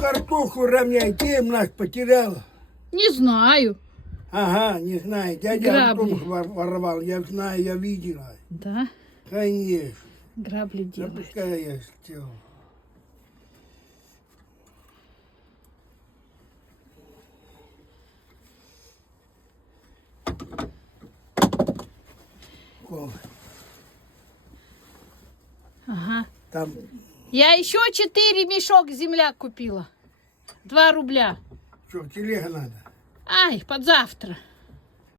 картоху равняй, ты им нас потеряла. Не знаю. Ага, не знаю, дядя Грабли. Антон воровал, я знаю, я видела. Да, Конечно, грабли делают. запускай я сделал. Ага. Там Я еще 4 мешок земляк купила. 2 рубля. что, телега надо? Ай, под завтра.